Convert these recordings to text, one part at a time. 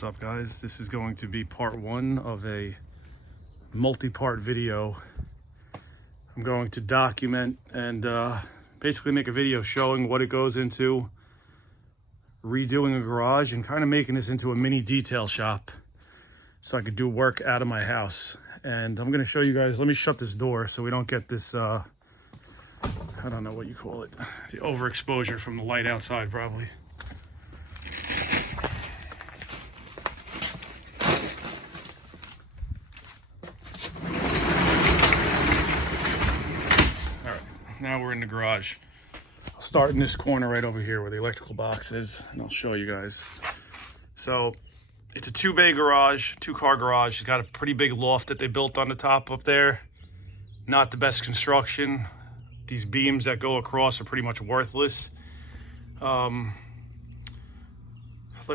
What's up, guys? This is going to be part one of a multi-part video. I'm going to document and basically make a video showing what it goes into redoing a garage and kind of making this into a mini detail shop so I could do work out of my house. And I'm going to show you guys, let me shut this door so we don't get this, I don't know what you call it, the overexposure from the light outside probably. Now we're in the garage. I'll start in this corner right over here where the electrical box is, and I'll show you guys. So it's a two-bay garage, two-car garage. It's got a pretty big loft that they built on the top up there. Not the best construction. These beams that go across are pretty much worthless. Let's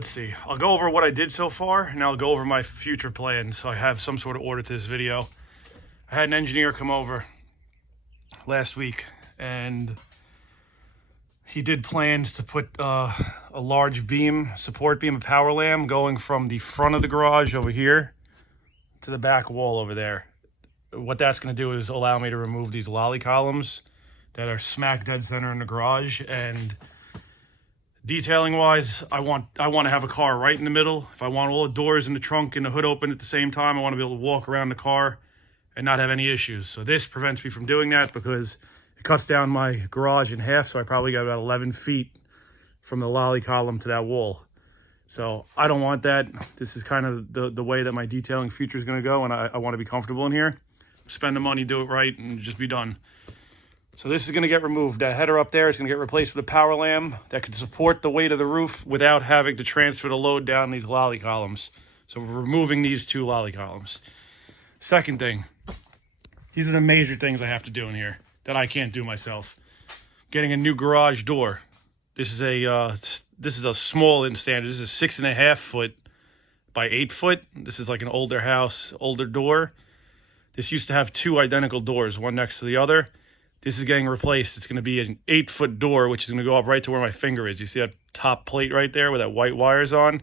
see. I'll go over what I did so far, and I'll go over my future plans so I have some sort of order to this video. I had an engineer come over last week, and he did plans to put a large beam, support beam, a power lamb going from the front of the garage over here to the back wall over there. What that's going to do is allow me to remove these lolly columns that are smack dead center in the garage. And detailing wise, I want to have a car right in the middle. If I want all the doors and the trunk and the hood open at the same time, I want to be able to walk around the car and not have any issues. So this prevents me from doing that because it cuts down my garage in half. So I probably got about 11 feet from the lolly column to that wall. So I don't want that. This is kind of the way that my detailing future is going to go. And I want to be comfortable in here. Spend the money, do it right, and just be done. So this is going to get removed. That header up there is going to get replaced with a power lamb that can support the weight of the roof without having to transfer the load down these lolly columns. So we're removing these two lolly columns. Second thing. These are the major things I have to do in here that I can't do myself. Getting a new garage door. This is a small in standard. This is 6.5 foot by 8 foot. This is like an older house, older door. This used to have two identical doors, one next to the other. This is getting replaced. It's going to be an 8-foot door, which is going to go up right to where my finger is. You see that top plate right there where that white wire's on?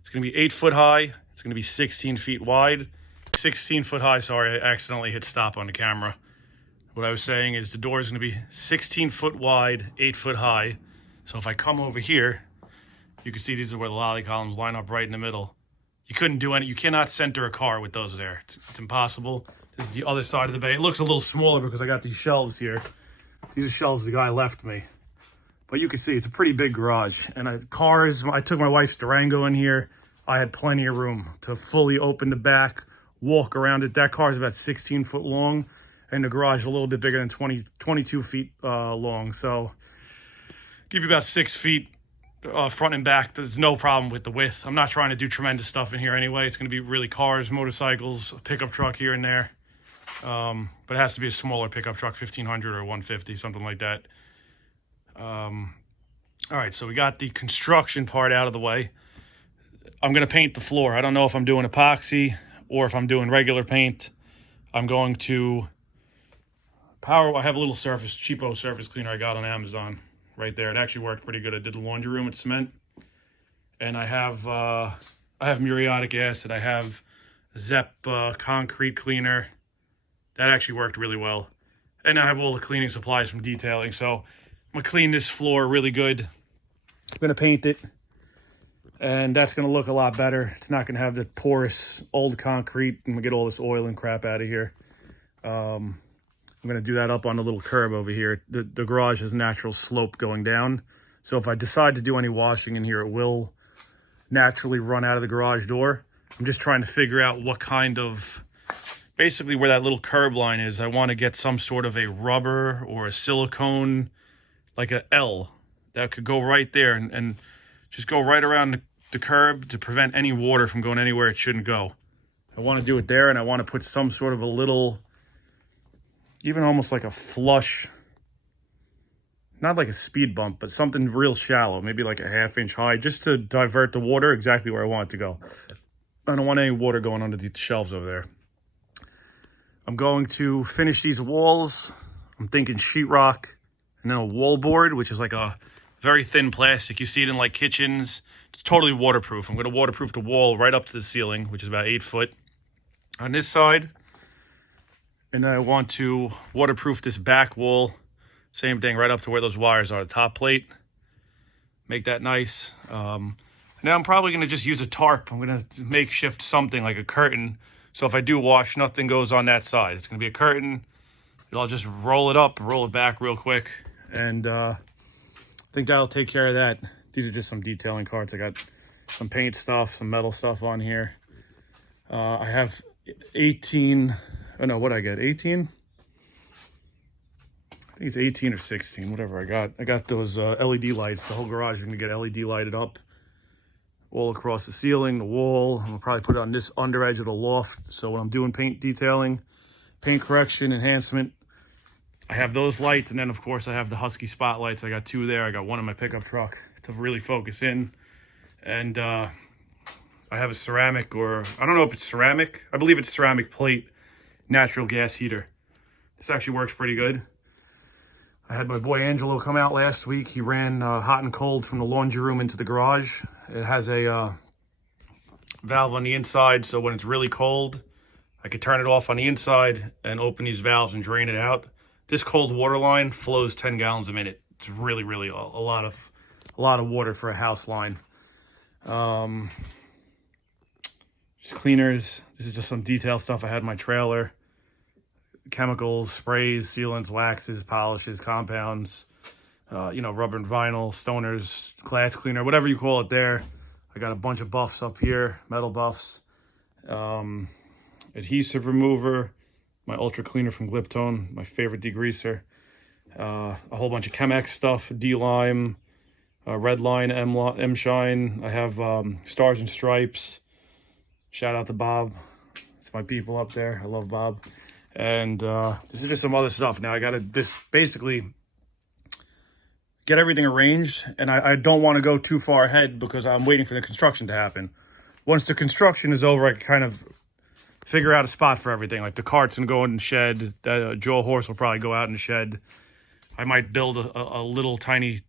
It's going to be 8 foot high. It's going to be 16 feet wide. 16 foot high, sorry, I accidentally hit stop on the camera. What I was saying is the door is going to be 16 foot wide, 8 foot high. So if I come over here, you can see these are where the lolly columns line up right in the middle. You couldn't do any, you cannot center a car with those there. It's impossible. This is the other side of the bay. It looks a little smaller because I got these shelves here. These are shelves the guy left me. But you can see it's a pretty big garage. And I took my wife's Durango in here. I had plenty of room to fully open the back, walk around it. That car is about 16 foot long, and the garage a little bit bigger than 22 feet long. So give you about 6 feet front and back. There's no problem with the width. I'm not trying to do tremendous stuff in here anyway. It's going to be really cars, motorcycles, a pickup truck here and there. But it has to be a smaller pickup truck, 1500 or 150, something like that. All right, so we got the construction part out of the way. I'm going to paint the floor. I don't know if I'm doing epoxy or if I'm doing regular paint. I'm going to I have a little cheapo surface cleaner I got on Amazon right there. It actually worked pretty good. I did the laundry room with cement. And I have muriatic acid. I have Zep concrete cleaner. That actually worked really well. And I have all the cleaning supplies from detailing. So I'm going to clean this floor really good. I'm going to paint it. And that's going to look a lot better. It's not going to have the porous old concrete and get all this oil and crap out of here. I'm going to do that up on the little curb over here. The garage has natural slope going down. So if I decide to do any washing in here, it will naturally run out of the garage door. I'm just trying to figure out what kind of, basically where that little curb line is. I want to get some sort of a rubber or a silicone, like a L that could go right there and just go right around the curb to prevent any water from going anywhere it shouldn't go. I want to do it there, and I want to put some sort of a little, even almost like a flush, not like a speed bump, but something real shallow, maybe like a 1/2 inch high, just to divert the water exactly where I want it to go. I don't want any water going under the shelves over there. I'm going to finish these walls. I'm thinking sheetrock and then a wall board, which is like a very thin plastic. You see it in like kitchens. it's totally waterproof. I'm going to waterproof the wall right up to the ceiling, which is about 8 foot on this side. And then I want to waterproof this back wall. Same thing, right up to where those wires are, the top plate. Make that nice. Now I'm probably going to just use a tarp. I'm going to makeshift something like a curtain. So if I do wash, nothing goes on that side. It's going to be a curtain. I'll just roll it up, roll it back real quick. And I think that'll take care of that. These are just some detailing cards. I got some paint stuff, some metal stuff on here. I have 18. Oh no, what did I get? 18? I think it's 18 or 16, whatever I got. I got those LED lights. The whole garage is going to get LED lighted up all across the ceiling, the wall. I'm going to probably put it on this under edge of the loft. So when I'm doing paint detailing, paint correction, enhancement, I have those lights. And then, of course, I have the Husky spotlights. I got 2 there. I got 1 in my pickup truck to really focus in. And I have a ceramic, or I don't know if it's ceramic. I believe it's ceramic plate natural gas heater. This actually works pretty good. I had my boy Angelo come out last week. He ran hot and cold from the laundry room into the garage. It has a valve on the inside, so when it's really cold, I could turn it off on the inside and open these valves and drain it out. This cold water line flows 10 gallons a minute. It's really, really a lot of water for a house line. Just cleaners. This is just some detail stuff I had in my trailer. Chemicals, sprays, sealants, waxes, polishes, compounds, rubber and vinyl, stoners, glass cleaner, whatever you call it there. I got a bunch of buffs up here, metal buffs, adhesive remover, my ultra cleaner from Gliptone, my favorite degreaser, a whole bunch of Chemex stuff, D-Lime, Red Line, M-Shine. I have Stars and Stripes. Shout out to Bob. It's my people up there. I love Bob. And this is just some other stuff. Now I got to basically get everything arranged, and I don't want to go too far ahead because I'm waiting for the construction to happen. Once the construction is over, I can kind of figure out a spot for everything. Like the cart's going to go in the shed. The Joe horse will probably go out in the shed. I might build a little tiny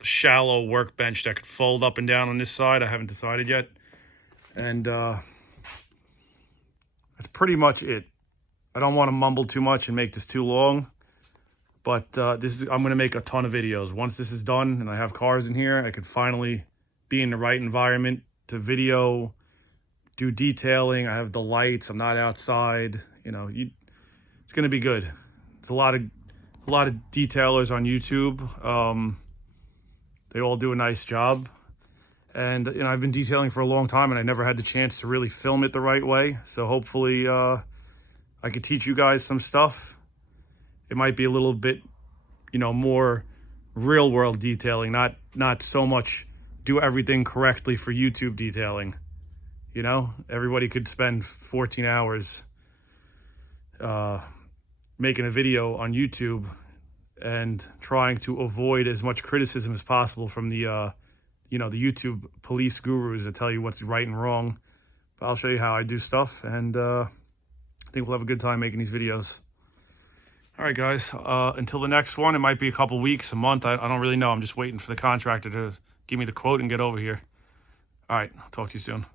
shallow workbench that could fold up and down on this side. I haven't decided yet. And that's pretty much it. I don't want to mumble too much and make this too long, but I'm going to make a ton of videos. Once this is done and I have cars in here, I could finally be in the right environment to video, do detailing. I have the lights. I'm not outside. It's going to be good. It's a lot of detailers on YouTube. They all do a nice job. And, I've been detailing for a long time and I never had the chance to really film it the right way. So hopefully, I could teach you guys some stuff. It might be a little bit, more real world detailing, not so much do everything correctly for YouTube detailing. Everybody could spend 14 hours making a video on YouTube and trying to avoid as much criticism as possible from the, the YouTube police gurus that tell you what's right and wrong. But I'll show you how I do stuff, and I think we'll have a good time making these videos. All right, guys. Until the next one, it might be a couple weeks, a month. I don't really know. I'm just waiting for the contractor to give me the quote and get over here. All right. I'll talk to you soon.